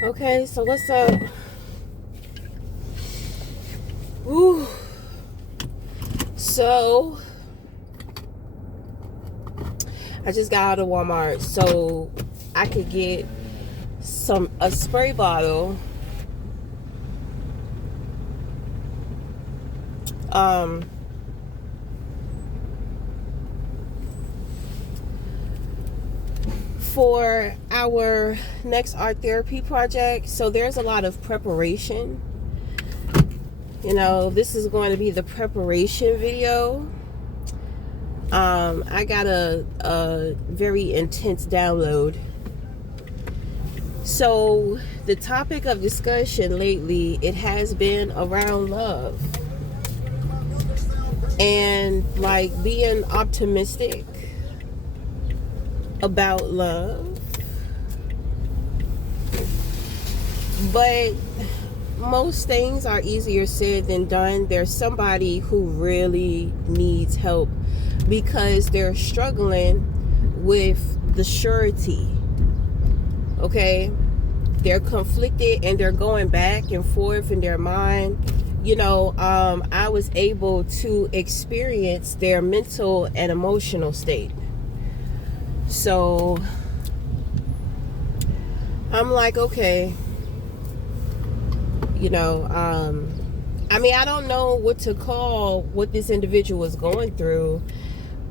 Okay, so what's up? Ooh. So I just got out of Walmart so I could get a spray bottle um for our next art therapy project. So there's a lot of preparation. This is going to be the preparation video. I got a very intense download. So the topic of discussion lately, it has been around love and like being optimistic about love. But most things are easier said than done. There's somebody who really needs help because they're struggling with the surety. Okay? They're conflicted and they're going back and forth in their mind. I was able to experience their mental and emotional state. So I'm like, okay, I don't know what to call what this individual is going through,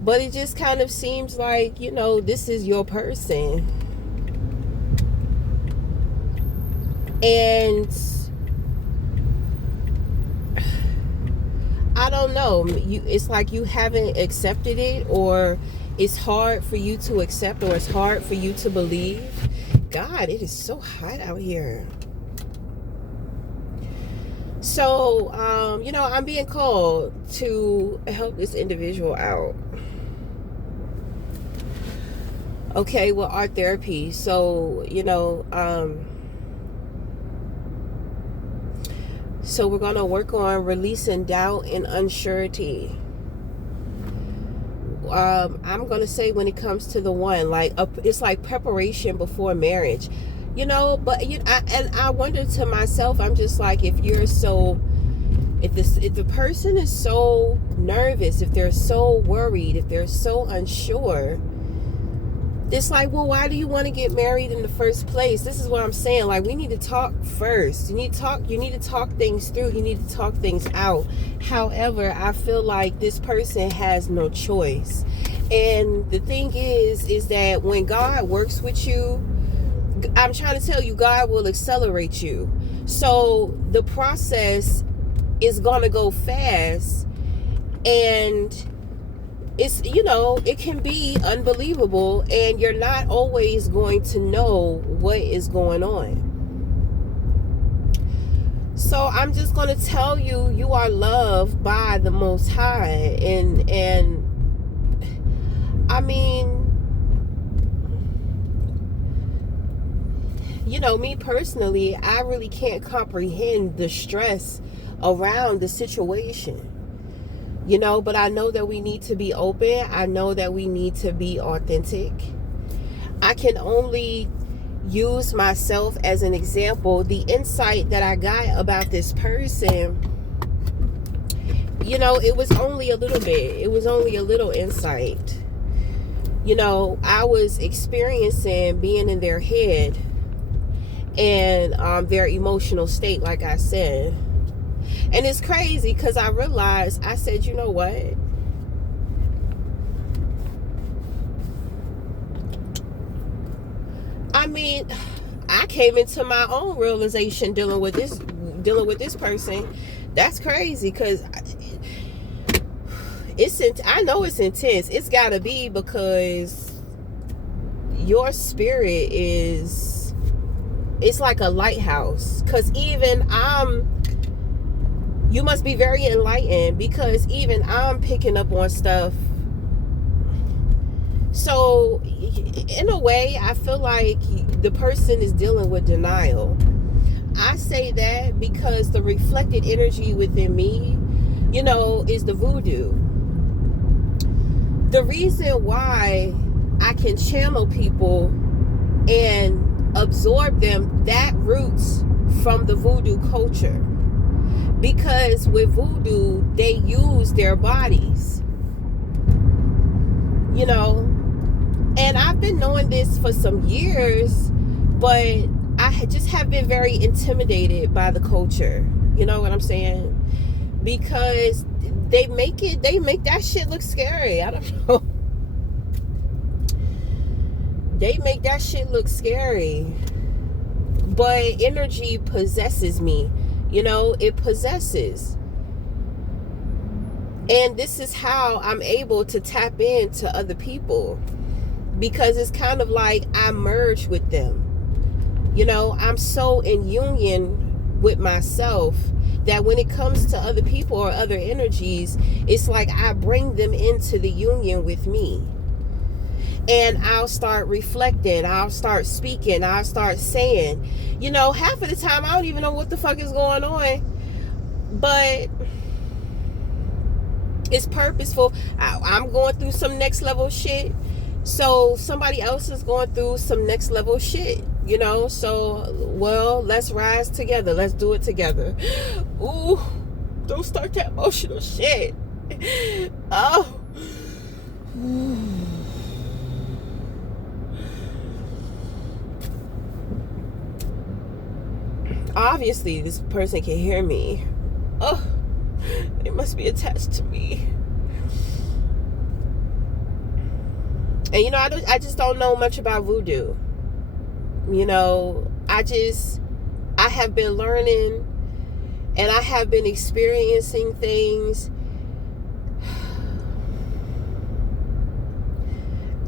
but it just kind of seems like, this is your person. And I don't know, it's like you haven't accepted it, or it's hard for you to accept, or it's hard for you to believe. God, it is so hot out here. So, I'm being called to help this individual out. Okay, well, art therapy. So, so we're going to work on releasing doubt and unsurety. I'm going to say when it comes to the one, it's like preparation before marriage. But I wonder to myself, I'm just like, if the person is so nervous, if they're so worried, if they're so unsure, it's like, well, why do you want to get married in the first place? This is what I'm saying. Like, we need to talk first. You need to talk things through. You need to talk things out. However, I feel like this person has no choice. And the thing is that when God works with you, I'm trying to tell you, God will accelerate you. So the process is going to go fast, and it's, it can be unbelievable, and you're not always going to know what is going on. So I'm just going to tell you, you are loved by the Most High. And I mean, me personally, I really can't comprehend the stress around the situation. But I know that we need to be open. I know that we need to be authentic. I can only use myself as an example. The insight that I got about this person, it was only a little bit. It was only a little insight. I was experiencing being in their head and their emotional state, like I said. And it's crazy because I realized, I said, you know what? I mean, I came into my own realization dealing with this person. That's crazy because I know it's intense. It's got to be, because your spirit it's like a lighthouse. Because even you must be very enlightened, because even I'm picking up on stuff. So in a way, I feel like the person is dealing with denial. I say that because the reflected energy within me, is the voodoo. The reason why I can channel people and absorb them, that roots from the voodoo culture. Because with voodoo, they use their bodies. You know, and I've been knowing this for some years, but I just have been very intimidated by the culture. You know what I'm saying? Because they make that shit look scary. I don't know. They make that shit look scary. But energy possesses me. You know, it possesses. And this is how I'm able to tap into other people. Because it's kind of like I merge with them. You know, I'm so in union with myself that when it comes to other people or other energies, it's like I bring them into the union with me. And I'll start reflecting, I'll start speaking, I'll start saying, you know, half of the time I don't even know what the fuck is going on, but it's purposeful. I'm going through some next level shit, so somebody else is going through some next level shit, you know. So, well, let's rise together, let's do it together. Ooh, don't start that emotional shit. Oh. Obviously, this person can hear me. Oh, they must be attached to me. And you know, I just don't know much about voodoo. You know, I have been learning, and I have been experiencing things.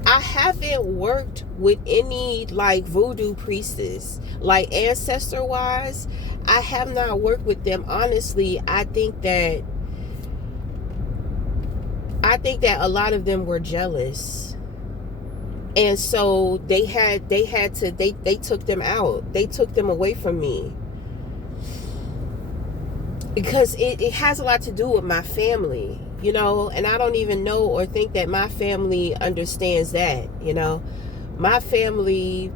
I haven't worked with any like voodoo priestess, like ancestor wise. I have not worked with them. Honestly, I think that a lot of them were jealous, and so they took them out. They took them away from me, because it has a lot to do with my family. You know, and I don't even know or think that my family understands that. You know, my family,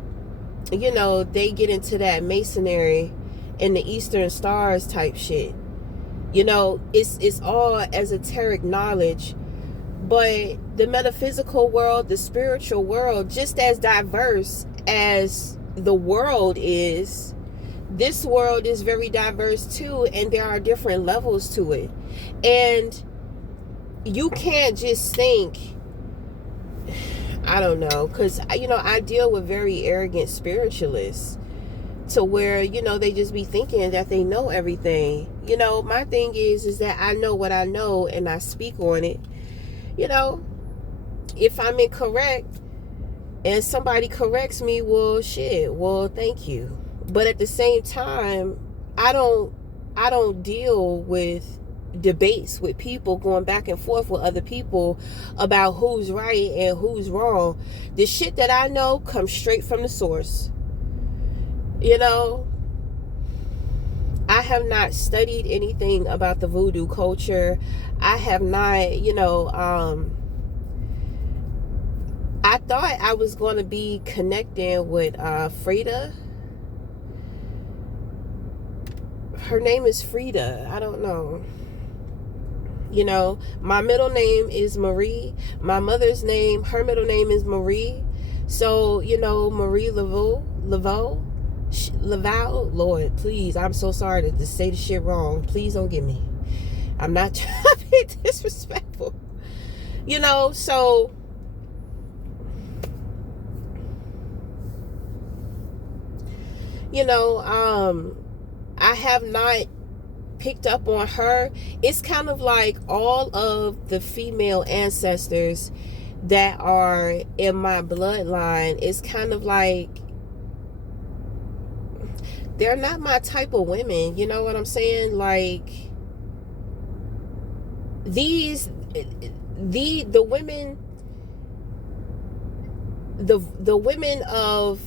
you know, they get into that masonry and the Eastern Stars type shit. You know, it's all esoteric knowledge, but the metaphysical world, the spiritual world, just as diverse as the world is, this world is very diverse too, and there are different levels to it. And you can't just think, I don't know, because, you know, I deal with very arrogant spiritualists to where, you know, they just be thinking that they know everything. You know, my thing is that I know what I know and I speak on it. You know, if I'm incorrect and somebody corrects me, well, shit, well, thank you. But at the same time, I don't deal with debates with people going back and forth with other people about who's right and who's wrong. The shit that I know comes straight from the source. You know, I have not studied anything about the voodoo culture. I have not, you know, I thought I was going to be connecting with Frida. Her name is Frida. I don't know. You know, my middle name is Marie. My mother's name, her middle name is Marie. So, you know, Marie Laveau, Lord, please, I'm so sorry to say the shit wrong. Please don't get me. I'm not trying to be disrespectful. You know, so you know, I have not picked up on her. It's kind of like all of the female ancestors that are in my bloodline. It's kind of like they're not my type of women. You know what I'm saying? Like the women, the women of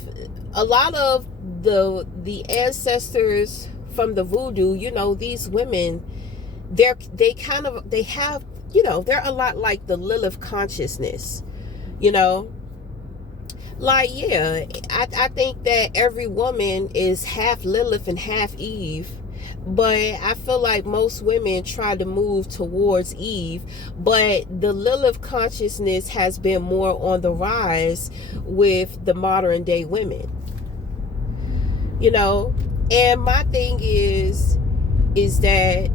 a lot of the ancestors from the voodoo, you know, these women, they have, you know, they're a lot like the Lilith consciousness, you know, Like, yeah, I think that every woman is half Lilith and half Eve. But I feel like most women try to move towards Eve. But the Lilith consciousness has been more on the rise with the modern day women. You know? And my thing is that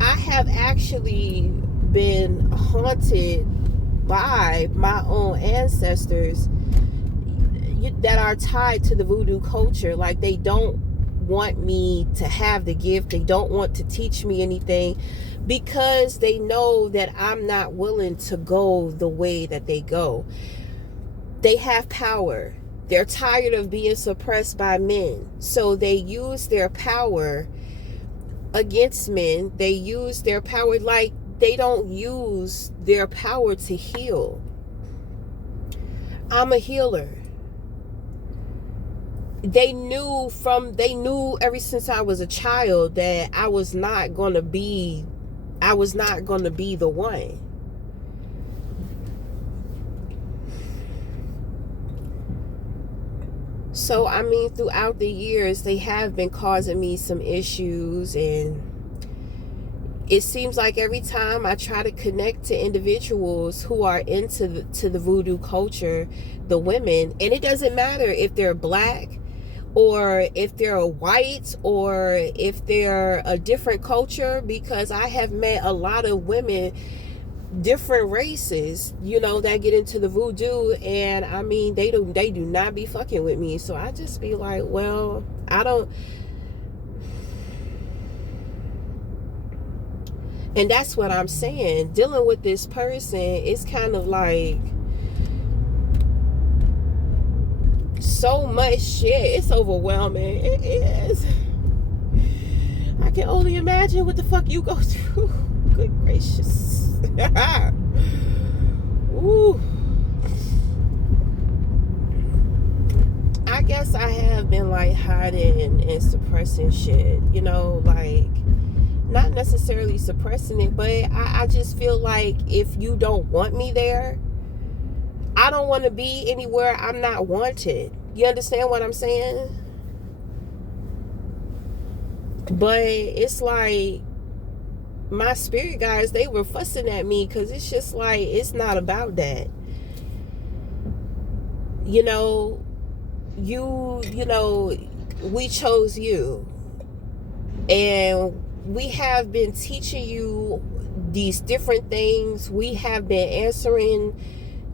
I have actually been haunted by my own ancestors that are tied to the voodoo culture. Like, they don't want me to have the gift. They don't want to teach me anything because they know that I'm not willing to go the way that they go. They have power. They're tired of being suppressed by men. So they use their power against men. They use their power, like, they don't use their power to heal. I'm a healer. They knew ever since I was a child that I was not going to be the one. So, I mean, throughout the years, they have been causing me some issues, and it seems like every time I try to connect to individuals who are into the voodoo culture, the women, and it doesn't matter if they're black or if they're white or if they're a different culture, because I have met a lot of women, different races, you know, that get into the voodoo, and I mean, they do not be fucking with me. So I just be like, well, I don't. And that's what I'm saying. Dealing with this person is kind of like so much shit. It's overwhelming. It is. I can only imagine what the fuck you go through. Good gracious. Ooh. I guess I have been like hiding and suppressing shit, you know, like not necessarily suppressing it, but I just feel like if you don't want me there, I don't want to be anywhere I'm not wanted. You understand what I'm saying? But it's like my spirit guides, they were fussing at me because it's just like, it's not about that. You know, you know, we chose you, and we have been teaching you these different things. We have been answering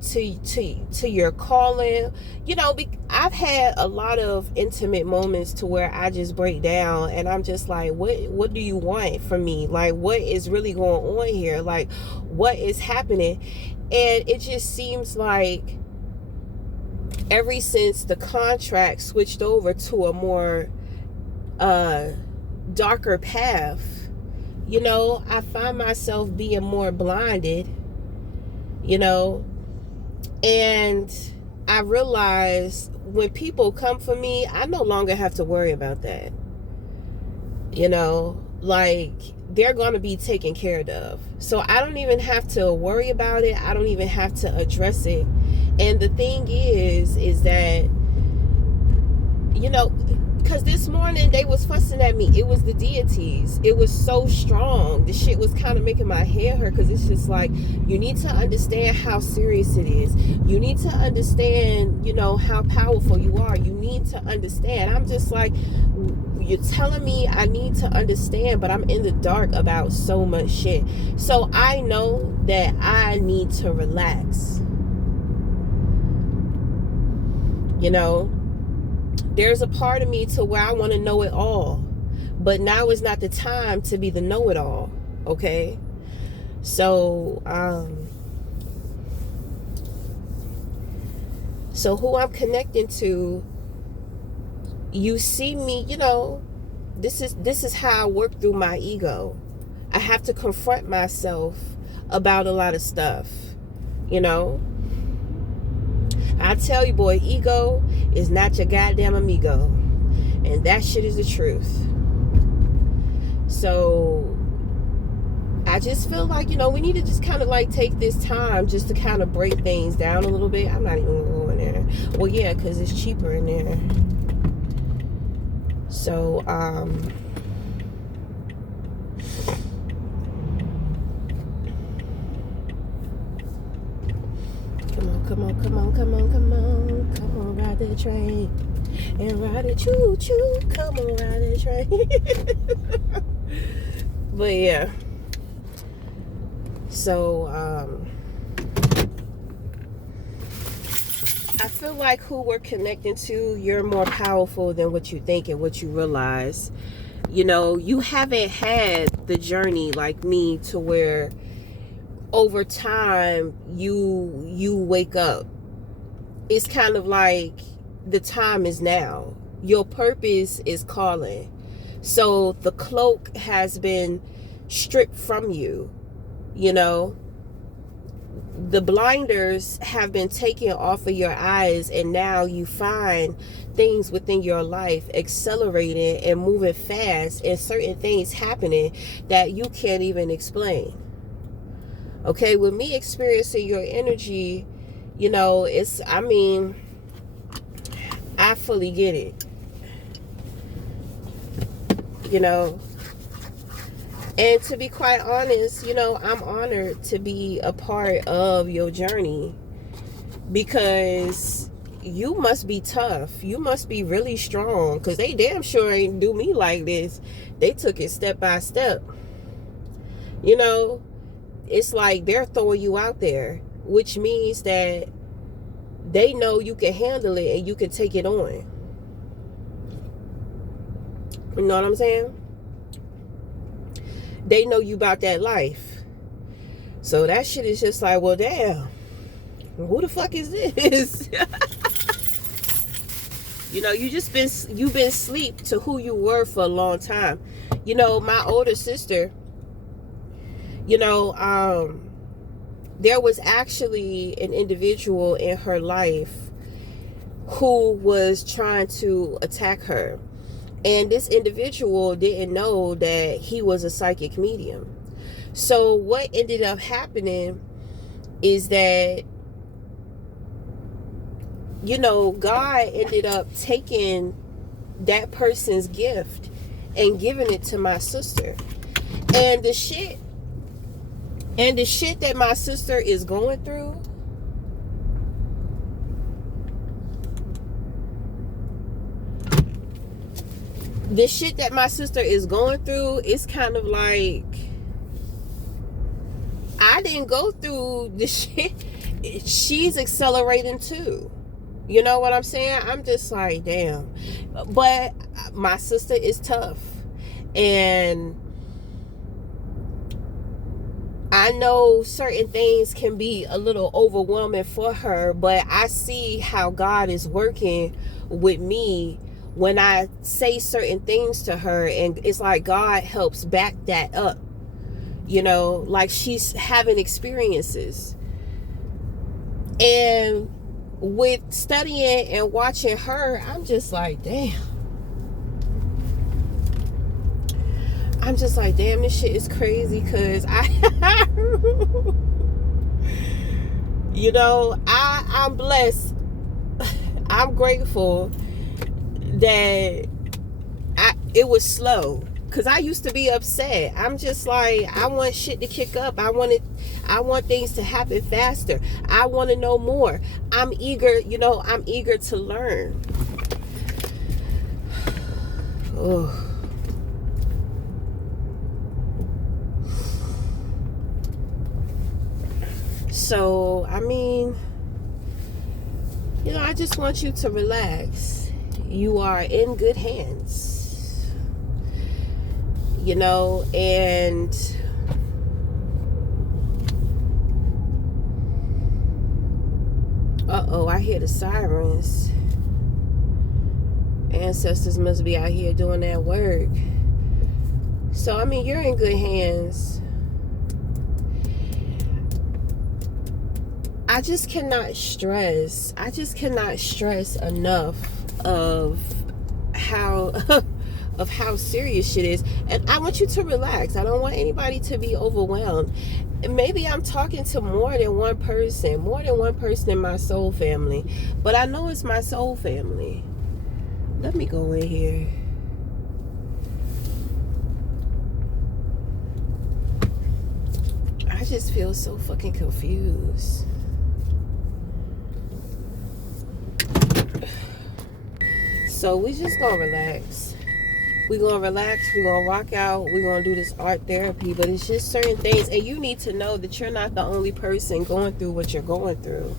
to your calling. You know, I've had a lot of intimate moments to where I just break down and I'm just like, what do you want from me? Like, what is really going on here? Like, what is happening? And it just seems like ever since the contract switched over to a more darker path, you know, I find myself being more blinded, you know. And I realize when people come for me, I no longer have to worry about that. You know, like, they're going to be taken care of. So I don't even have to worry about it. I don't even have to address it. And the thing is that, you know, because this morning they was fussing at me. It was the deities. It was so strong. The shit was kind of making my head hurt, because it's just like, you need to understand how serious it is. You need to understand, you know, how powerful you are. You need to understand. I'm just like, you're telling me I need to understand, but I'm in the dark about so much shit. So I know that I need to relax. You know, there's a part of me to where I want to know it all, but now is not the time to be the know-it-all. Okay, so who I'm connecting to, you see me, you know, this is how I work through my ego. I have to confront myself about a lot of stuff, you know. I tell you, boy, ego is not your goddamn amigo. And that shit is the truth. So I just feel like, you know, we need to just kind of like take this time just to kind of break things down a little bit. I'm not even going to go in there. Well, yeah, because it's cheaper in there. So, come on, ride the train. And ride it, choo choo, come on, ride the train. But yeah. So, I feel like who we're connecting to, you're more powerful than what you think and what you realize. You know, you haven't had the journey like me to where over time you wake up. It's kind of like the time is now. Your purpose is calling. So the cloak has been stripped from you. You know, the blinders have been taken off of your eyes, and now you find things within your life accelerating and moving fast, and certain things happening that you can't even explain. Okay, with me experiencing your energy, you know, I fully get it. You know, and to be quite honest, you know, I'm honored to be a part of your journey, because you must be tough. You must be really strong, because they damn sure ain't do me like this. They took it step by step. You know, it's like they're throwing you out there, which means that they know you can handle it and you can take it on. You know what I'm saying? They know you about that life. So that shit is just like, well, damn, who the fuck is this? You know, you've been asleep to who you were for a long time. You know, my older sister, you know, there was actually an individual in her life who was trying to attack her. And this individual didn't know that he was a psychic medium. So what ended up happening is that, you know, God ended up taking that person's gift and giving it to my sister. And the shit that my sister is going through, is kind of like, I didn't go through the shit. She's accelerating too. You know what I'm saying? I'm just like, damn. But my sister is tough. And I know certain things can be a little overwhelming for her, but I see how God is working with me when I say certain things to her, and it's like God helps back that up. You know, like she's having experiences. And with studying and watching her, I'm just like, damn. This shit is crazy, because you know, I'm blessed. I'm grateful that it was slow, because I used to be upset. I'm just like, I want shit to kick up. I want things to happen faster. I want to know more. I'm eager to learn. Oh. So, I mean, you know, I just want you to relax. You are in good hands. You know, and I hear the sirens. Ancestors must be out here doing that work. So, I mean, you're in good hands. I just cannot stress enough of of how serious shit is. And I want you to relax. I don't want anybody to be overwhelmed. And maybe I'm talking to more than one person in my soul family, but I know it's my soul family. Let me go in here. I just feel so fucking confused. So we just gonna relax. We're gonna relax, we're gonna rock out, we're gonna do this art therapy, but it's just certain things, and you need to know that you're not the only person going through what you're going through.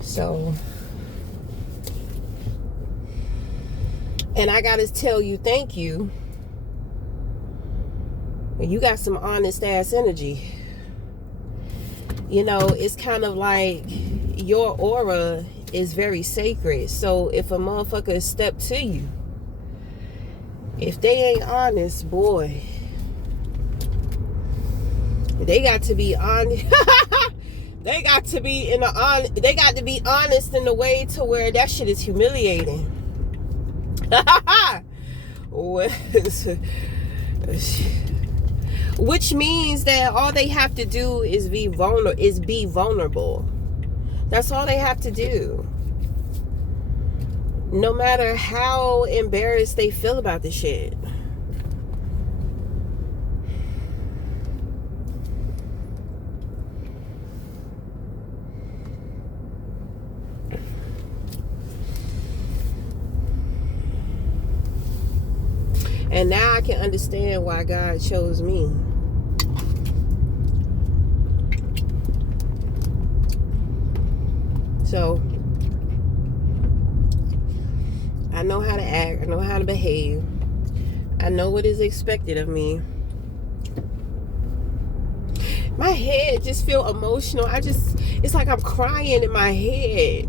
So, and I gotta tell you thank you. You got some honest ass energy. You know, it's kind of like your aura is very sacred. So if a motherfucker step to you, if they ain't honest, boy, they got to be honest. They got to be honest in a way to where that shit is humiliating. Which means that all they have to do is be vulnerable. That's all they have to do. No matter how embarrassed they feel about the shit. And now I can understand why God chose me. So, I know how to act. I know how to behave. I know what is expected of me. My head just feel emotional. It's like I'm crying in my head.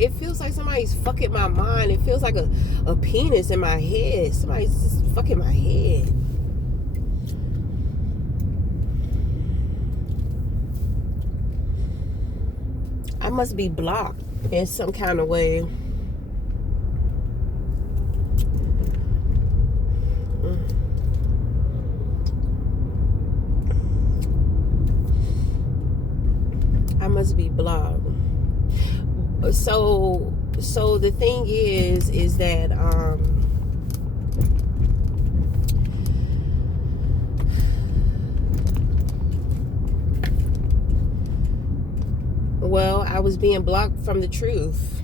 It feels like somebody's fucking my mind. It feels like a penis in my head. Somebody's just fucking my head. I must be blocked in some kind of way. I must be blocked. So the thing is that well, I was being blocked from the truth.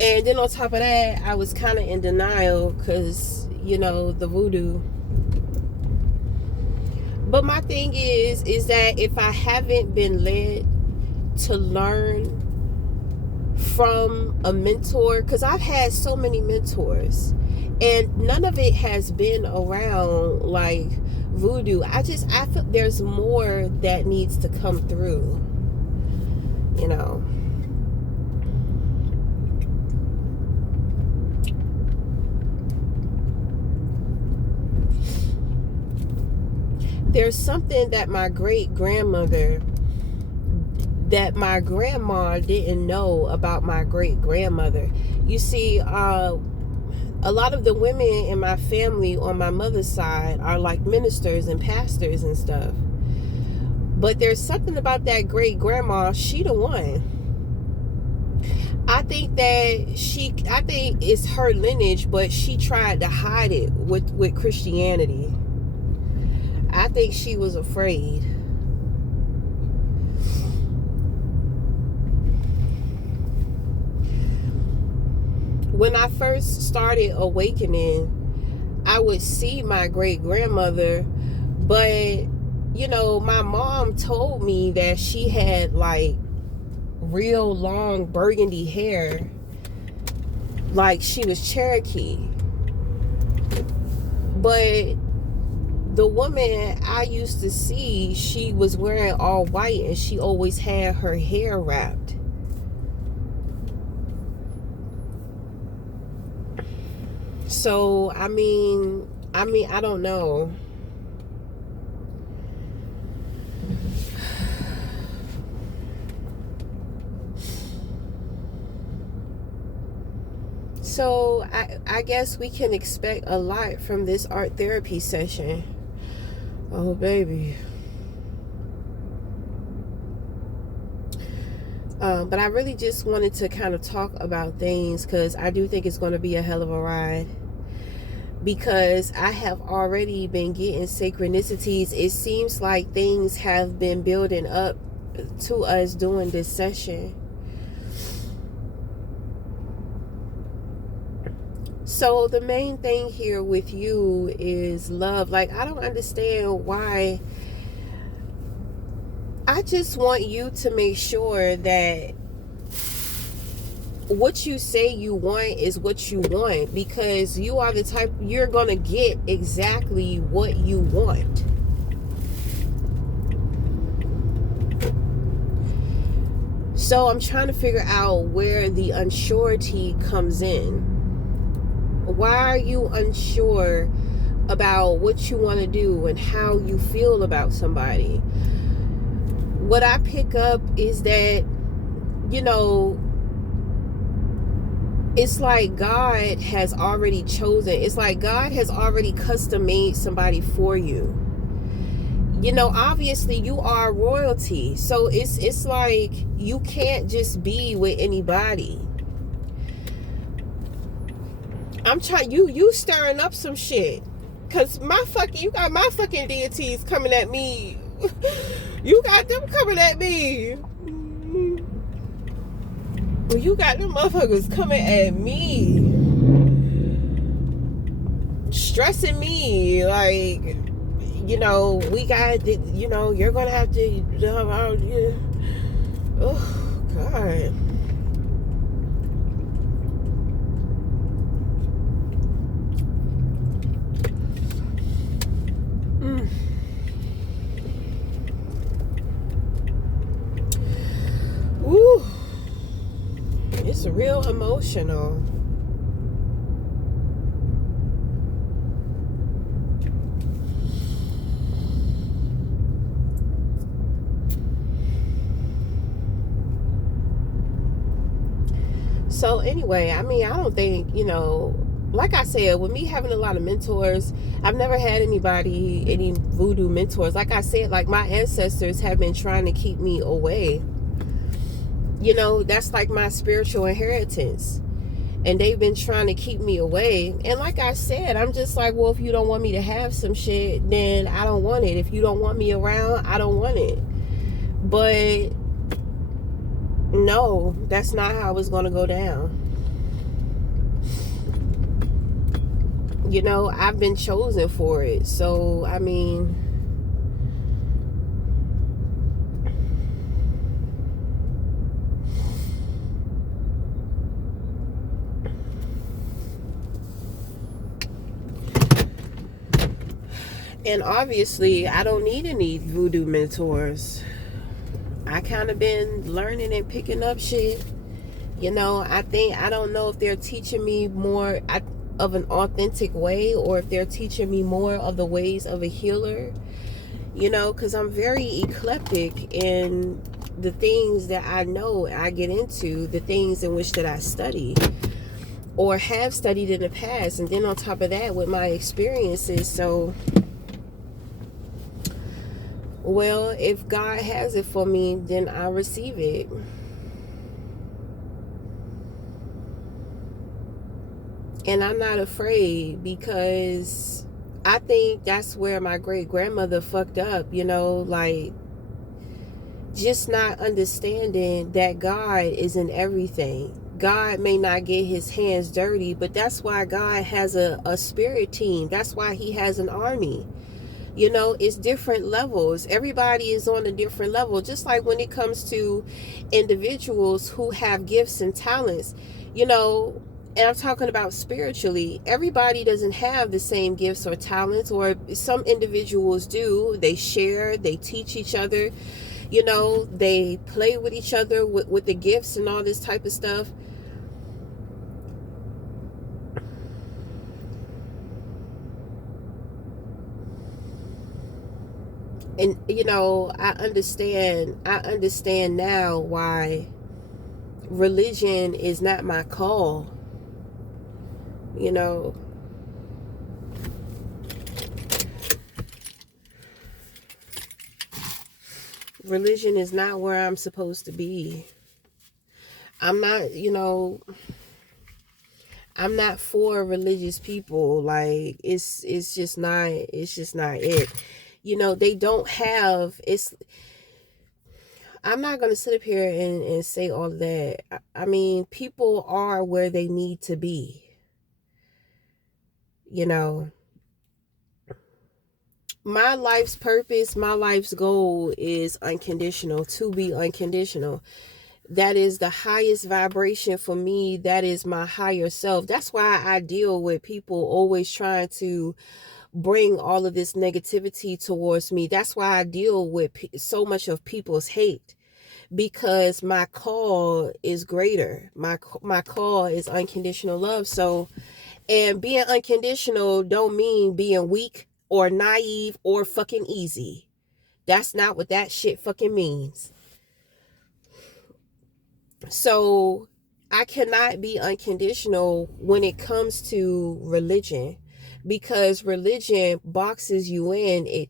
And then on top of that, I was kind of in denial because, you know, the voodoo. But my thing is that if I haven't been led to learn from a mentor, because I've had so many mentors and none of it has been around like voodoo. I feel there's more that needs to come through, you know. There's something that my grandma didn't know about my great grandmother. You see, a lot of the women in my family on my mother's side are like ministers and pastors and stuff. But there's something about that great grandma, she the one. I think it's her lineage, but she tried to hide it with Christianity. I think she was afraid. When I first started awakening, I would see my great grandmother, but you know, my mom told me that she had like real long burgundy hair, like she was Cherokee. But the woman I used to see, she was wearing all white and she always had her hair wrapped. So, I mean, I don't know. So I guess we can expect a lot from this art therapy session. Oh, baby. But I really just wanted to kind of talk about things because I do think it's going to be a hell of a ride. Because I have already been getting synchronicities. It seems like things have been building up to us during this session. So the main thing here with you is love. Like, I don't understand why. I just want you to make sure that what you say you want is what you want, because you are the type, you're gonna get exactly what you want. So I'm trying to figure out where the unsurety comes in. Why are you unsure about what you want to do and how you feel about somebody? What I pick up is that, you know, it's like God has already chosen. It's like God has already custom made somebody for you. You know, obviously you are royalty. So it's like you can't just be with anybody. I'm trying, you stirring up some shit. Cause you got my fucking deities coming at me. You got them coming at me. You got them motherfuckers coming at me, stressing me, like, you know, we got, you know, you're gonna have to, oh God. Woo. It's real emotional. So anyway, I mean, I don't think, you know, like I said, with me having a lot of mentors, I've never had any voodoo mentors. Like I said, like my ancestors have been trying to keep me away. You know, that's like my spiritual inheritance. And they've been trying to keep me away. And like I said, I'm just like, well, if you don't want me to have some shit, then I don't want it. If you don't want me around, I don't want it. But no, that's not how it's going to go down. You know, I've been chosen for it. So, I mean, and obviously, I don't need any voodoo mentors. I kind of been learning and picking up shit. You know, I don't know if they're teaching me more of an authentic way, or if they're teaching me more of the ways of a healer. You know, because I'm very eclectic in the things that I know I get into, the things in which that I study or have studied in the past. And then on top of that, with my experiences. So, well, if God has it for me, then I receive it. And I'm not afraid, because I think that's where my great grandmother fucked up, you know, like just not understanding that God is in everything. God may not get his hands dirty, but that's why God has a spirit team. That's why he has an army. You know, it's different levels. Everybody is on a different level. Just like when it comes to individuals who have gifts and talents, you know, and I'm talking about spiritually, everybody doesn't have the same gifts or talents, or some individuals do. They share, they teach each other, you know, they play with each other with the gifts and all this type of stuff. And, you know, I understand now why religion is not my call. You know, religion is not where I'm supposed to be. I'm not, I'm not for religious people. Like it's just not it. They don't have it's I'm not gonna sit up here and say all of that. I mean, people are where they need to be. You know, my life's purpose, my life's goal is unconditional, to be unconditional. That is the highest vibration for me. That is my higher self. That's why I deal with people always trying to bring all of this negativity towards me. That's why I deal with so much of people's hate, because my call is greater. My call is unconditional love. So, and being unconditional don't mean being weak or naive or fucking easy. That's not what that shit fucking means. So I cannot be unconditional when it comes to religion, because religion boxes you in.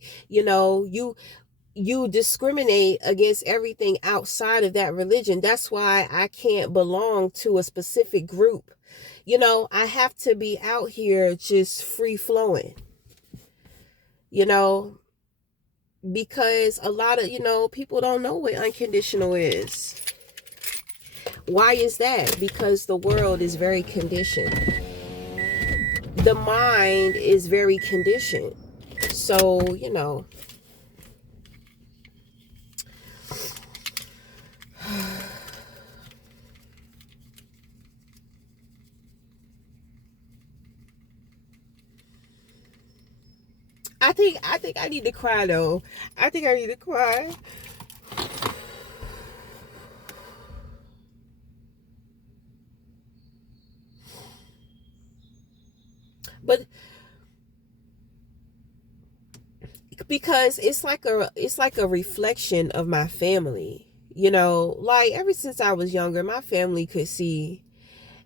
You discriminate against everything outside of that religion. That's why I can't belong to a specific group. I have to be out here just free flowing, because a lot of, people don't know what unconditional is. Why is that? Because the world is very conditioned. The mind is very conditioned. So, I think I need to cry though. I think I need to cry. But because it's like a reflection of my family. Like ever since I was younger, my family could see,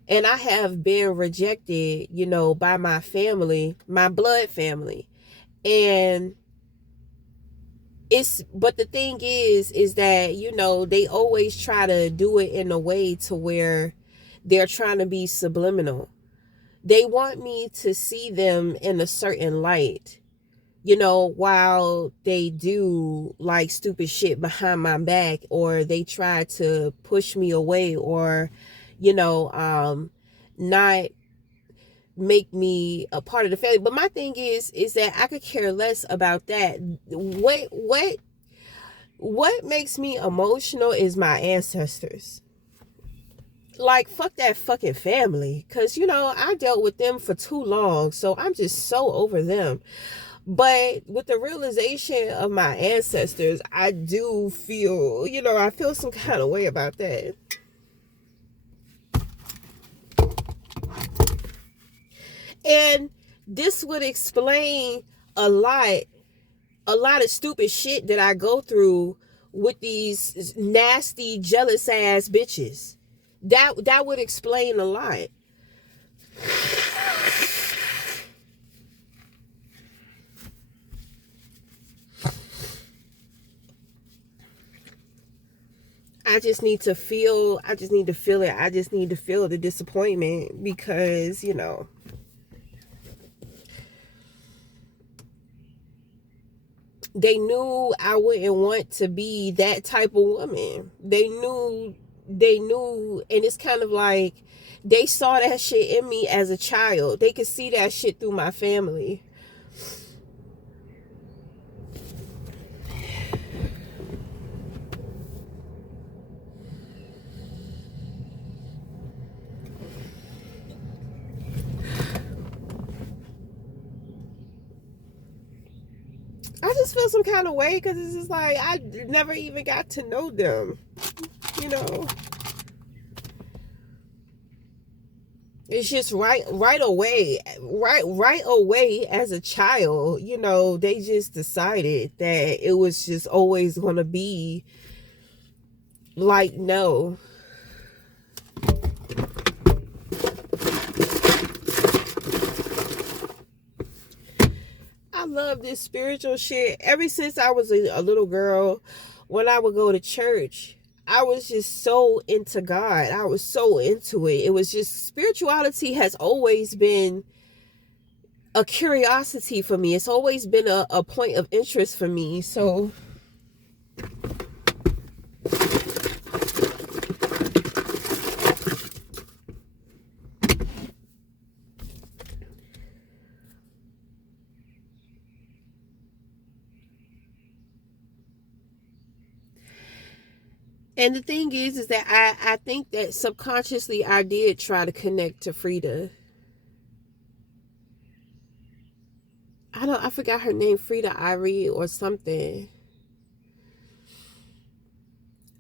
and I have been rejected, by my family, my blood family. And but the thing is that, they always try to do it in a way to where they're trying to be subliminal. They want me to see them in a certain light, while they do like stupid shit behind my back, or they try to push me away, or, not make me a part of the family. But my thing is that I could care less about that. What makes me emotional is my ancestors. Like, fuck that fucking family, because I dealt with them for too long, so I'm just so over them. But with the realization of my ancestors, I do feel, I feel some kind of way about that. And this would explain a lot of stupid shit that I go through with these nasty, jealous ass bitches. That would explain a lot. I just need to feel it. I just need to feel the disappointment, because, they knew I wouldn't want to be that type of woman. They knew, and it's kind of like they saw that shit in me as a child. They could see that shit through my family. I just feel some kind of way, because it's just like I never even got to know them. It's just right away as a child. They just decided that it was just always gonna be like, no. love this spiritual shit. Ever since I was a little girl, when I would go to church, I was just so into God. I was so into it. It was just, spirituality has always been a curiosity for me. It's always been a point of interest for me. So and the thing is that I think that subconsciously I did try to connect to Frida. I forgot her name, Frida Irie or something.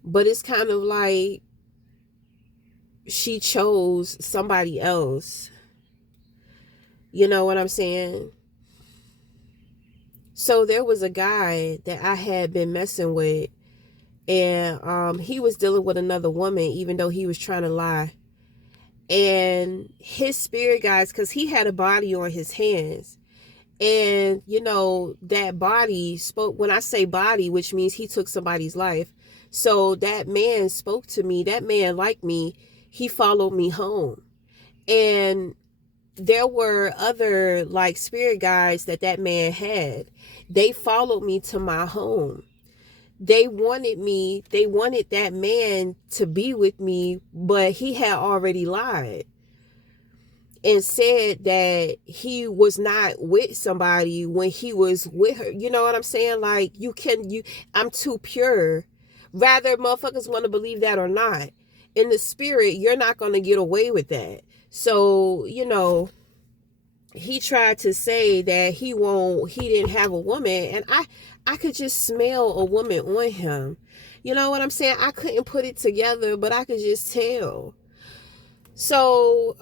But it's kind of like she chose somebody else. You know what I'm saying? So there was a guy that I had been messing with, and he was dealing with another woman, even though he was trying to lie. And his spirit guides, because he had a body on his hands, and you know that body spoke. When I say body, which means he took somebody's life, so that man spoke to me. That man liked me. He followed me home. And there were other like spirit guides that man had. They followed me to my home. They wanted that man to be with me, but he had already lied and said that he was not with somebody when he was with her. You know what I'm saying? Like, I'm too pure. Rather motherfuckers want to believe that or not. In the spirit, you're not going to get away with that. So, you know, he tried to say that he didn't have a woman, and I could just smell a woman on him. You know what I'm saying? I couldn't put it together, but I could just tell. So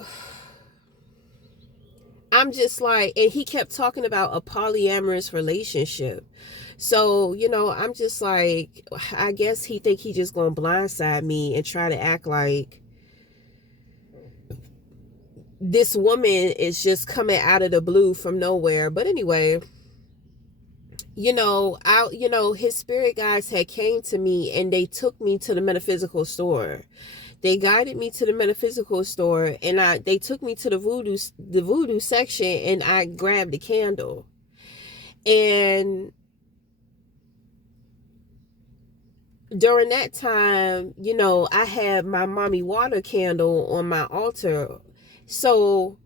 I'm just like, and he kept talking about a polyamorous relationship. So, you know, I'm just like, I guess he think he just gonna blindside me and try to act like this woman is just coming out of the blue from nowhere. But anyway, you know, his spirit guides had came to me and they took me to the metaphysical store. They guided me to the metaphysical store, and they took me to the voodoo section, and I grabbed a candle. And during that time, you know, I had my mommy water candle on my altar. So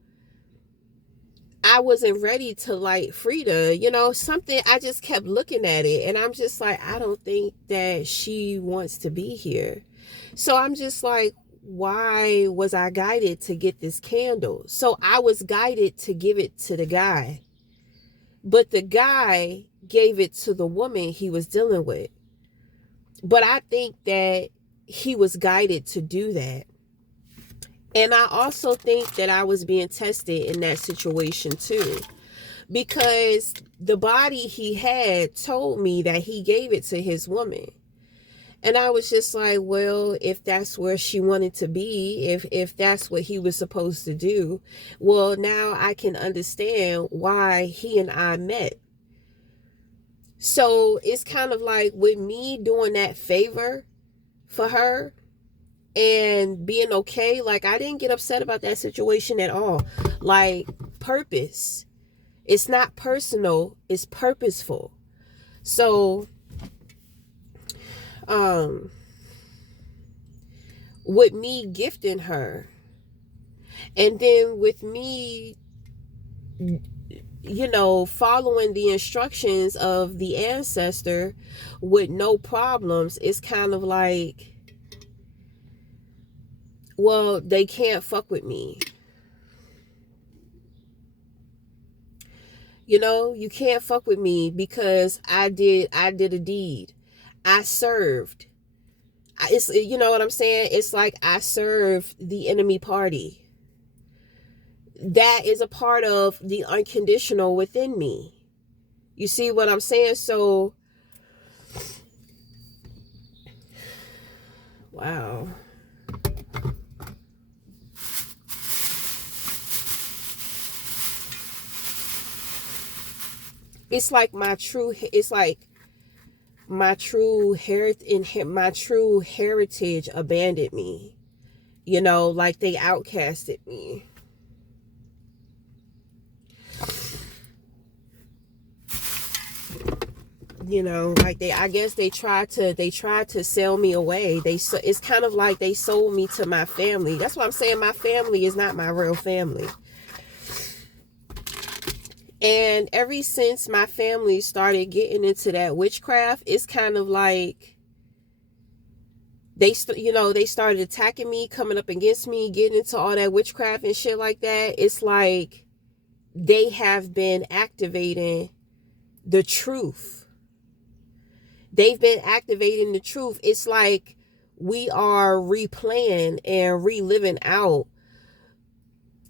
I wasn't ready to light Frida, you know, something. I just kept looking at it, and I'm just like, I don't think that she wants to be here. So I'm just like, why was I guided to get this candle? So I was guided to give it to the guy, but the guy gave it to the woman he was dealing with. But I think that he was guided to do that. And I also think that I was being tested in that situation too, because the body he had told me that he gave it to his woman. And I was just like, well, if that's where she wanted to be, if that's what he was supposed to do, well, now I can understand why he and I met. So it's kind of like with me doing that favor for her and being okay, like I didn't get upset about that situation at all. Like, purpose. It's not personal, it's purposeful. So with me gifting her, and then with me, you know, following the instructions of the ancestor with no problems, it's kind of like, well, they can't fuck with me. You know, you can't fuck with me because I did a deed. I served. It's, you know what I'm saying? It's like I served the enemy party. That is a part of the unconditional within me. You see what I'm saying? So, wow. it's like my true heritage abandoned me. Like they outcasted me. Like I guess they tried to sell me away. It's kind of like they sold me to my family. That's what I'm saying. My family is not my real family. And ever since my family started getting into that witchcraft, it's kind of like they started attacking me, coming up against me, getting into all that witchcraft and shit like that. It's like they have been activating the truth. They've been activating the truth. It's like we are replaying and reliving out.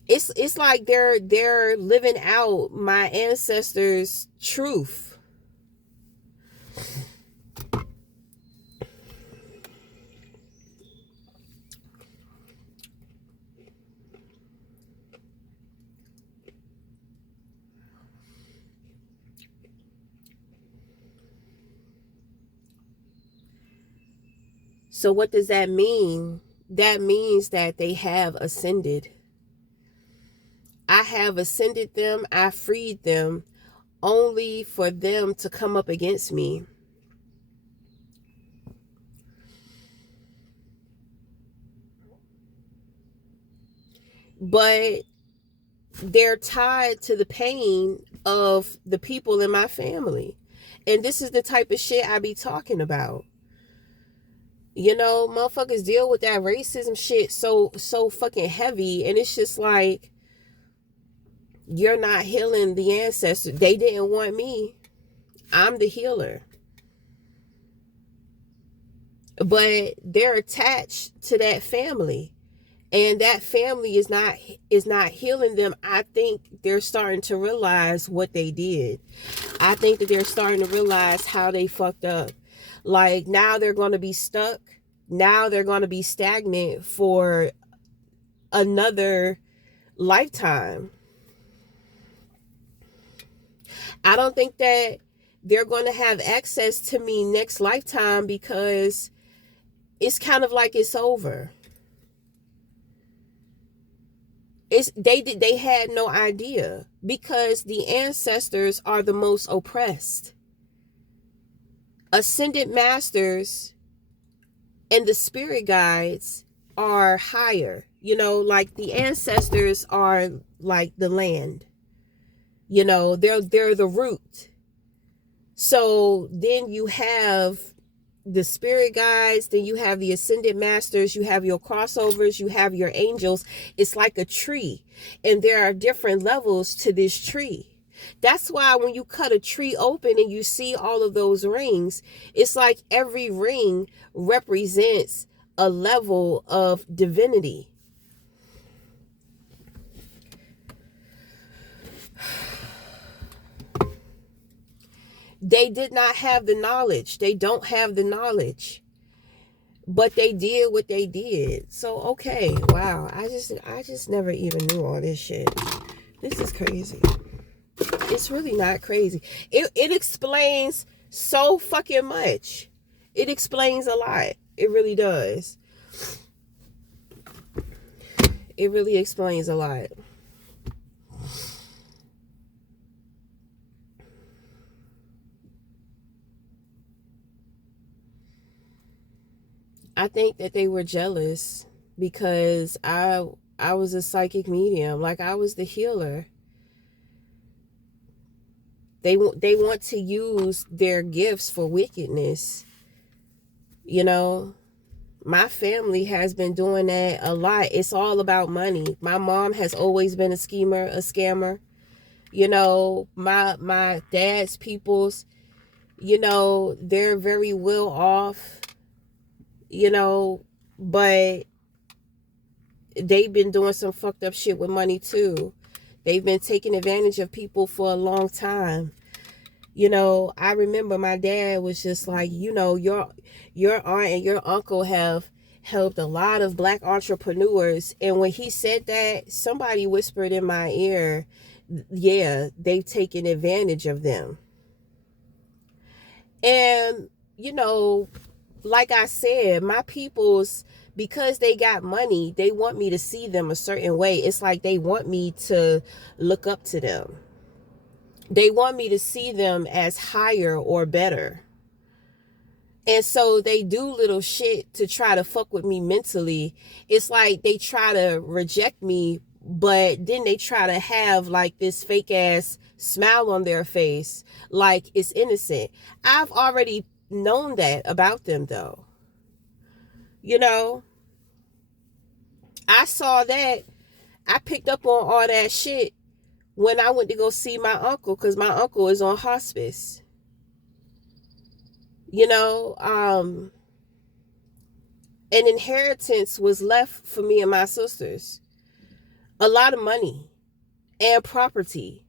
It's like they're living out my ancestors' truth. So what does that mean? That means that they have ascended. I have ascended them. I freed them only for them to come up against me. But they're tied to the pain of the people in my family. And this is the type of shit I be talking about. Motherfuckers deal with that racism shit so fucking heavy. And it's just like, you're not healing the ancestors. They didn't want me. I'm the healer. But they're attached to that family. And that family is not healing them. I think they're starting to realize what they did. I think that they're starting to realize how they fucked up. Like, now they're going to be stuck. Now they're going to be stagnant for another lifetime. I don't think that they're going to have access to me next lifetime, because it's kind of like it's over. They had no idea, because the ancestors are the most oppressed. Ascended masters and the spirit guides are higher. Like the ancestors are like the land. They're the root. So then you have the spirit guides, then you have the ascended masters, you have your crossovers, you have your angels. It's like a tree, and there are different levels to this tree. That's why when you cut a tree open and you see all of those rings, it's like every ring represents a level of divinity. They did not have the knowledge. They don't have the knowledge. But they did what they did. So, okay. Wow. I just never even knew all this shit. This is crazy. It's really not crazy. It explains so fucking much. It explains a lot. It really does. It really explains a lot. I think that they were jealous because I was a psychic medium. Like, I was the healer. They want to use their gifts for wickedness. My family has been doing that a lot. It's all about money. My mom has always been a schemer, a scammer. My dad's peoples, they're very well off. But they've been doing some fucked up shit with money too. They've been taking advantage of people for a long time. I remember my dad was just like, your aunt and your uncle have helped a lot of black entrepreneurs. And when he said that, somebody whispered in my ear, yeah, they've taken advantage of them. And, you know, like I said, my peoples, because they got money, they want me to see them a certain way. It's like they want me to look up to them. They want me to see them as higher or better. And so they do little shit to try to fuck with me mentally. It's like they try to reject me, but then they try to have like this fake ass smile on their face, like it's innocent. I've already known that about them though. You know, I saw that. I picked up on all that shit when I went to go see my uncle, because my uncle is on hospice. You know, an inheritance was left for me and my sisters. A lot of money and property.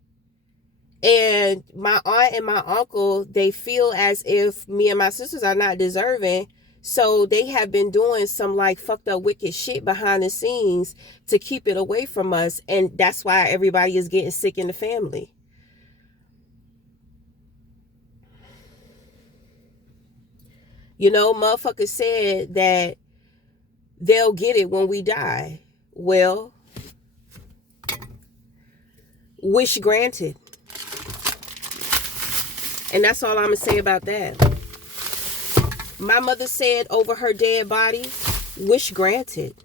And my aunt and my uncle, they feel as if me and my sisters are not deserving. So they have been doing some like fucked up wicked shit behind the scenes to keep it away from us. And that's why everybody is getting sick in the family. You know, motherfuckers said that they'll get it when we die. Well, wish granted. And that's all I'm going to say about that. My mother said over her dead body, wish granted.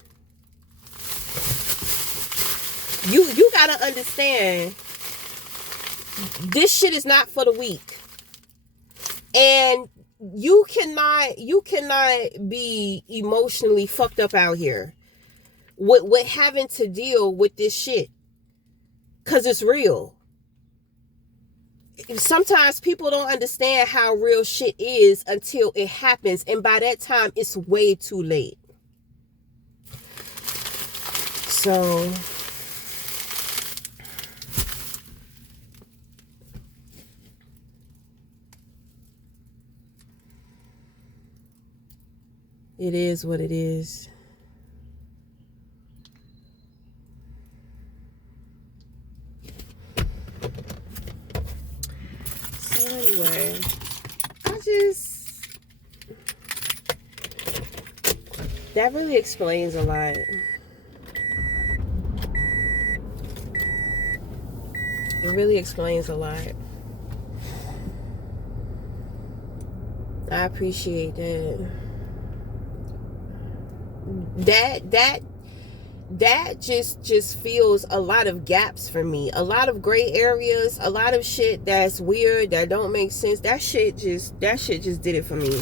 You got to understand, this shit is not for the weak. And you cannot be emotionally fucked up out here with having to deal with this shit, because it's real. Sometimes people don't understand how real shit is until it happens, and by that time it's way too late. So it is what it is. So anyway, that really explains a lot. It really explains a lot. I appreciate that. That just fills a lot of gaps for me. A lot of gray areas, a lot of shit that's weird, that don't make sense. That shit just did it for me.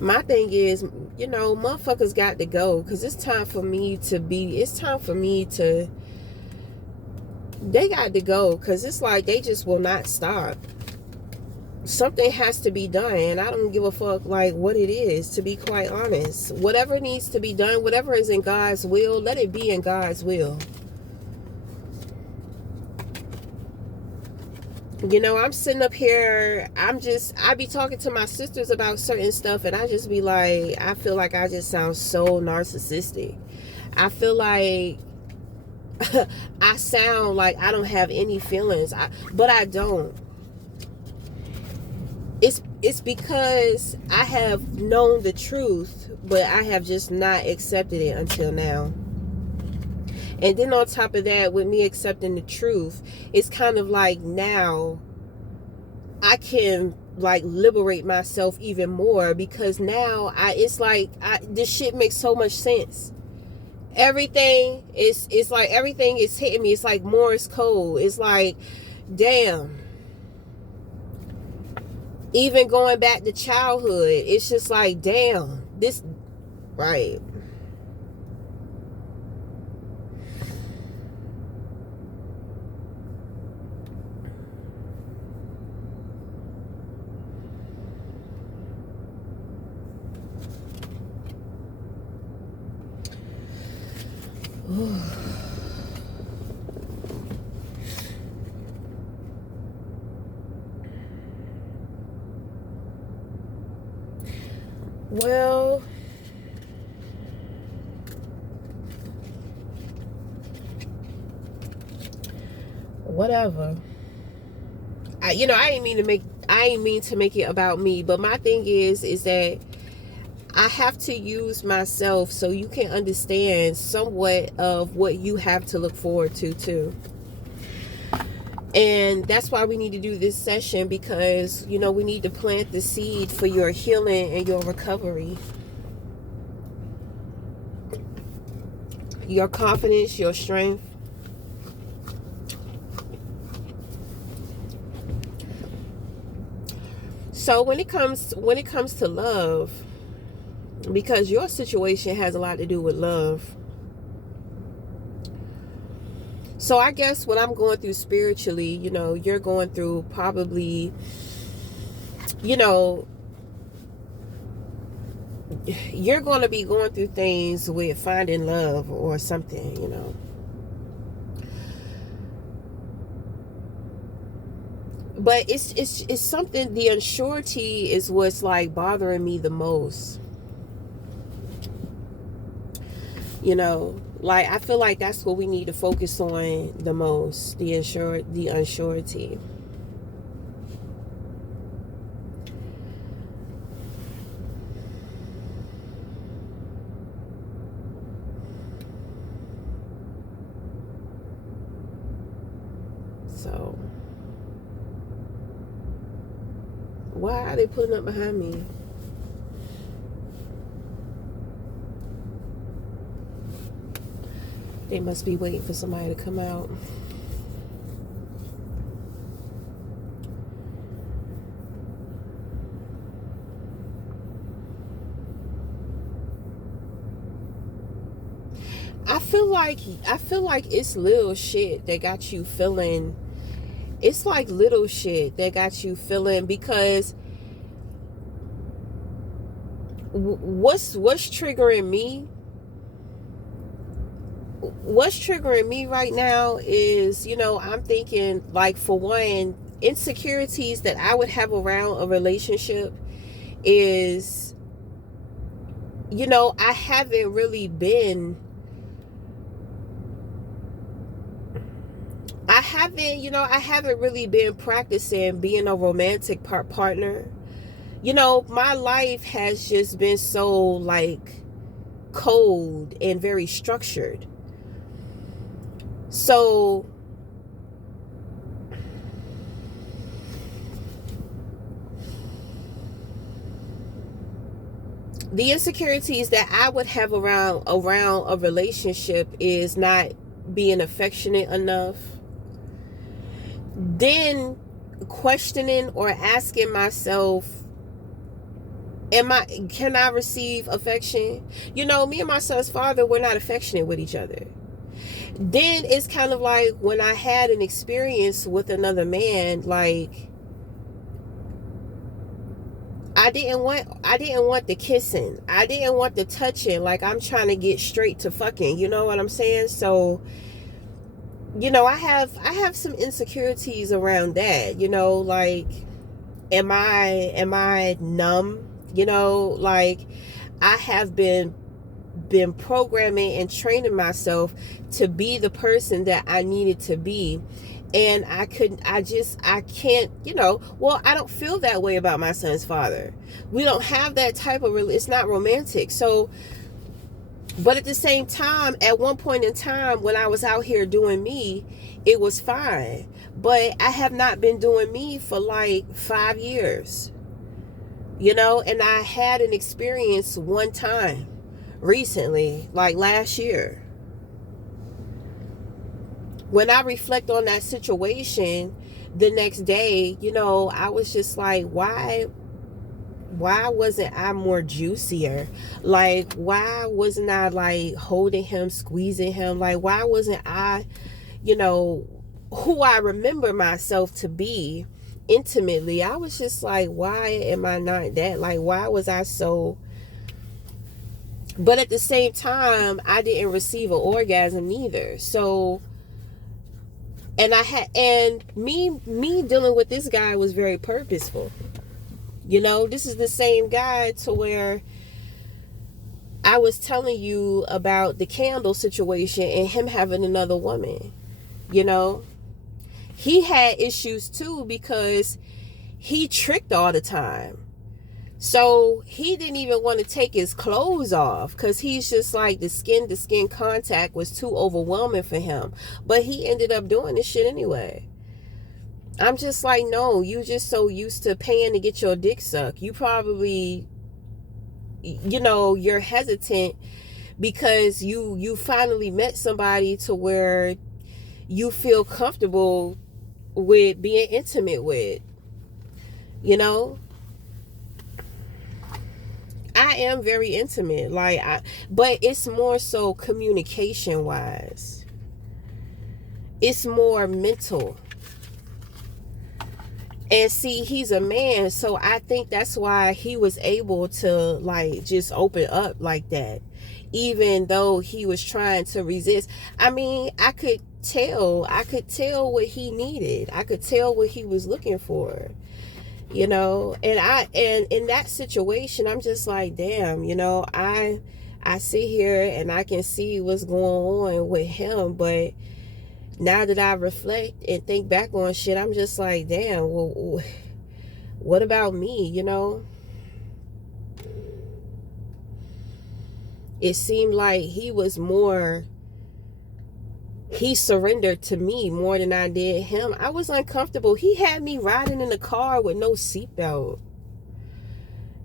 My thing is, you know, motherfuckers got to go, because it's time for me to they got to go, because it's like they just will not stop. Something has to be done, and I don't give a fuck like what it is, to be quite honest. Whatever needs to be done, whatever is in God's will, let it be in God's will. You know, I'm sitting up here, I be talking to my sisters about certain stuff, and I just be like, I feel like I just sound so narcissistic. I feel like I sound like I don't have any feelings, but I don't. It's because I have known the truth, but I have just not accepted it until now. And then on top of that, with me accepting the truth, it's kind of like now I can like liberate myself even more, because now it's like this shit makes so much sense. Everything it's like everything is hitting me. It's like Morse code. It's like, damn. Even going back to childhood, it's just like, damn, this, right. Well, whatever. I didn't mean to make it about me, but my thing is that I have to use myself so you can understand somewhat of what you have to look forward to too. And that's why we need to do this session, because we need to plant the seed for your healing and your recovery, your confidence, your strength. So when it comes to love, because your situation has a lot to do with love. So I guess what I'm going through spiritually, you're going through probably, you're going to be going through things with finding love or something. But it's something, the unsurety is what's like bothering me the most. Like I feel like that's what we need to focus on the most, the unsurety. So why are they pulling up behind me? They must be waiting for somebody to come out. I feel like it's little shit that got you feeling. It's like little shit that got you feeling, because what's triggering me? What's triggering me right now is, I'm thinking, like, for one, insecurities that I would have around a relationship is, I haven't really been practicing being a romantic partner. My life has just been so like cold and very structured. So the insecurities that I would have around a relationship is not being affectionate enough. Then questioning or asking myself, can I receive affection? Me and my son's father, we're not affectionate with each other. Then it's kind of like when I had an experience with another man, like I didn't want the kissing. I didn't want the touching. Like I'm trying to get straight to fucking, you know what I'm saying? So, I have some insecurities around that, like, am I numb? Like I have been programming and training myself to be the person that I needed to be. And I can't, I don't feel that way about my son's father. We don't have that type of, it's not romantic. So, but at the same time, at one point in time when I was out here doing me, it was fine. But I have not been doing me for like 5 years, and I had an experience one time recently, like last year. When I reflect on that situation the next day, I was just like, why wasn't I more juicier? Like, why wasn't I like holding him, squeezing him? Like, why wasn't I, who I remember myself to be intimately? I was just like, why am I not that? Like, why was I so But at the same time, I didn't receive an orgasm either. So, and me dealing with this guy was very purposeful. This is the same guy to where I was telling you about the candle situation and him having another woman. He had issues too because he tricked all the time. So he didn't even want to take his clothes off because he's just like the skin to skin contact was too overwhelming for him. But he ended up doing this shit anyway. I'm just like, no, you just so used to paying to get your dick sucked. You probably, you're hesitant because you finally met somebody to where you feel comfortable with being intimate with. I am very intimate, but it's more so communication wise. It's more mental. And see, he's a man, so I think that's why he was able to just open up like that, even though he was trying to resist. I mean, I could tell what he needed. I could tell what he was looking for. And in that situation, I'm just like, damn, I sit here and I can see what's going on with him, but now that I reflect and think back on shit, I'm just like, damn, well, what about me, It seemed like he surrendered to me more than I did him. I was uncomfortable. He had me riding in the car with no seatbelt.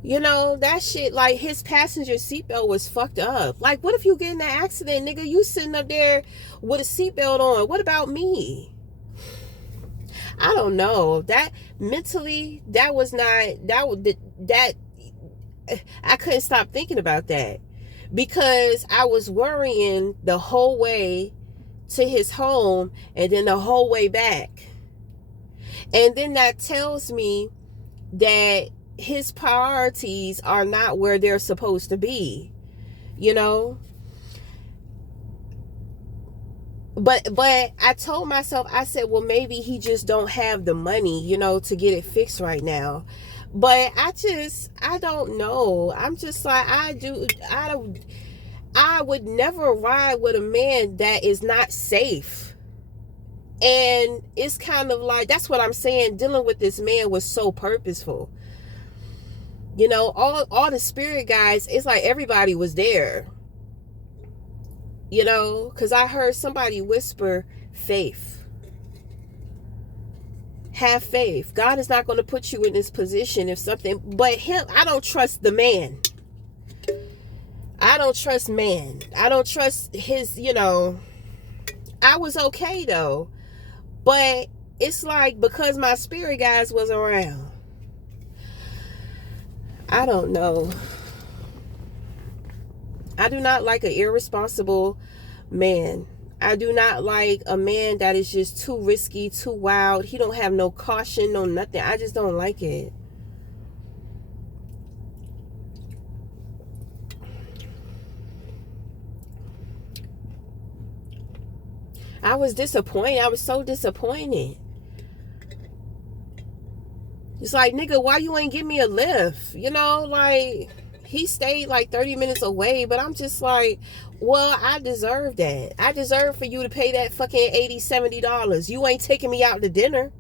That shit, his passenger seatbelt was fucked up. What if you get in an accident, nigga? You sitting up there with a seatbelt on. What about me? I don't know. That mentally, that was not, that I couldn't stop thinking about that because I was worrying the whole way to his home and then the whole way back. And then that tells me that his priorities are not where they're supposed to be, But I told myself, I said, well, maybe he just don't have the money, to get it fixed right now. But I don't know. I'm just like, I would never ride with a man that is not safe. And it's kind of like, that's what I'm saying. Dealing with this man was so purposeful. All the spirit guys, it's like everybody was there. Because I heard somebody whisper, faith. Have faith. God is not going to put you in this position if something, but him, I don't trust the man. I don't trust man. I don't trust his, I was okay though. But it's like because my spirit guys was around. I don't know. I do not like an irresponsible man. I do not like a man that is just too risky, too wild. He don't have no caution, no nothing. I just don't like it. I was disappointed. I was so disappointed. It's like, nigga, why you ain't give me a lift? He stayed 30 minutes away, but I'm just like, well, I deserve that. I deserve for you to pay that fucking $80, $70. You ain't taking me out to dinner.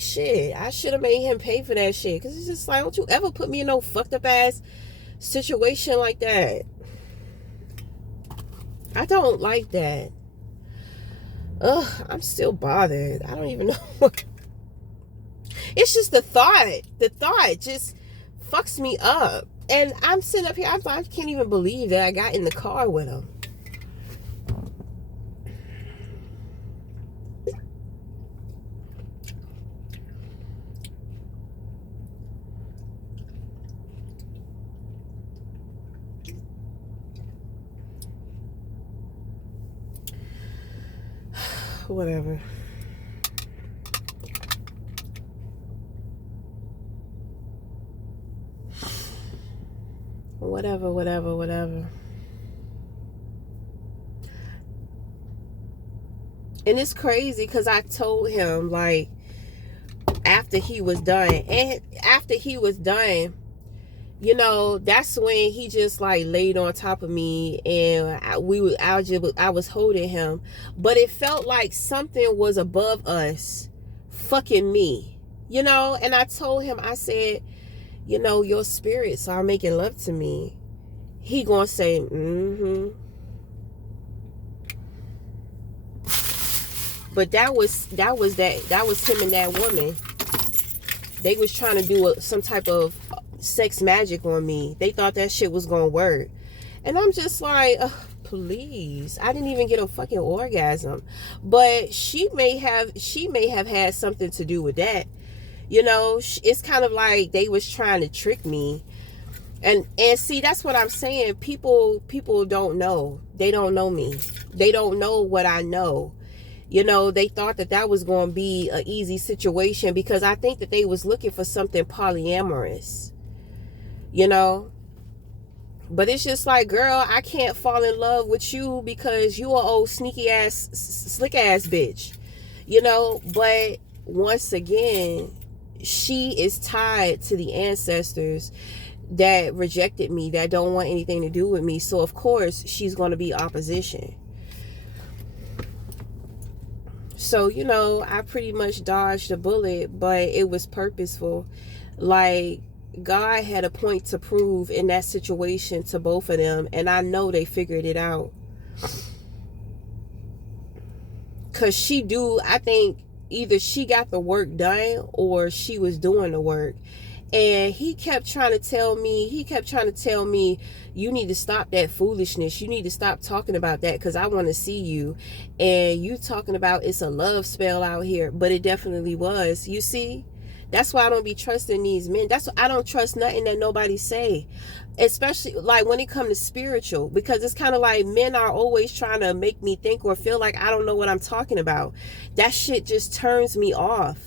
Shit. I should have made him pay for that shit. Because it's just like, don't you ever put me in no fucked up ass situation like that. I don't like that. Ugh, I'm still bothered. I don't even know. It's just the thought. The thought just fucks me up. And I'm sitting up here, I can't even believe that I got in the car with him. Whatever. Whatever, whatever, whatever. And it's crazy because I told him, like, after he was done, you know, that's when he just like laid on top of me, and I was holding him, but it felt like something was above us fucking me, you know. And I told him, I said, you know, your spirits are making love to me. He gonna say, mm-hmm. But that was him and that woman. They was trying to do some type of sex magic on me. They thought that shit was gonna work. And I'm just like, please. I didn't even get a fucking orgasm. But she may have had something to do with that. You know, it's kind of like they was trying to trick me. And see, that's what I'm saying. People don't know. They don't know me. They don't know what I know. You know, they thought that was going to be an easy situation, because I think that they was looking for something polyamorous, you know. But it's just like, girl, I can't fall in love with you because you an old sneaky ass, slick ass bitch, you know. But once again, she is tied to the ancestors that rejected me, that don't want anything to do with me. So of course she's going to be opposition. So, you know, I pretty much dodged a bullet, but it was purposeful. Like, God had a point to prove in that situation to both of them, and I know they figured it out. Because I think either she got the work done or she was doing the work. And he kept trying to tell me, you need to stop that foolishness. You need to stop talking about that, because I want to see you. And you talking about it's a love spell out here. But it definitely was. You see? That's why I don't be trusting these men. That's why I don't trust nothing that nobody say. Especially like when it comes to spiritual. Because it's kind of like men are always trying to make me think or feel like I don't know what I'm talking about. That shit just turns me off.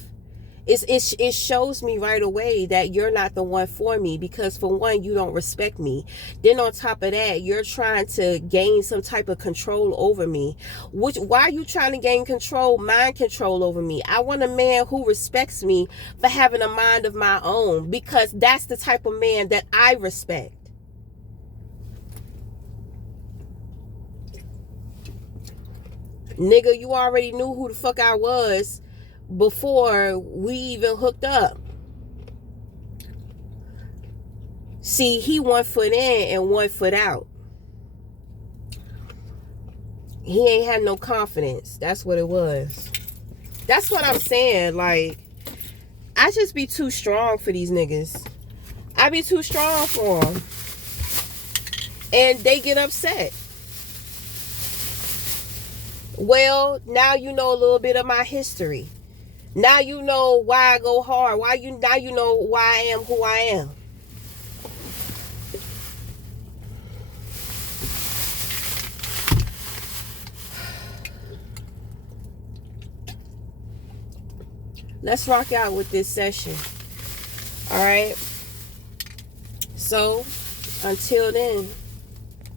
It shows me right away that you're not the one for me, because for one, you don't respect me. Then on top of that, you're trying to gain some type of control over me. Why are you trying to gain mind control over me? I want a man who respects me for having a mind of my own, because that's the type of man that I respect. Nigga, you already knew who the fuck I was before we even hooked up. See, he 1 foot in and 1 foot out. He ain't had no confidence. That's what it was. That's what I'm saying. Like, I just be too strong for these niggas. I be too strong for them. And they get upset. Well, now you know a little bit of my history. Now you know why I go hard. Now you know why I am who I am. Let's rock out with this session. All right. So, until then.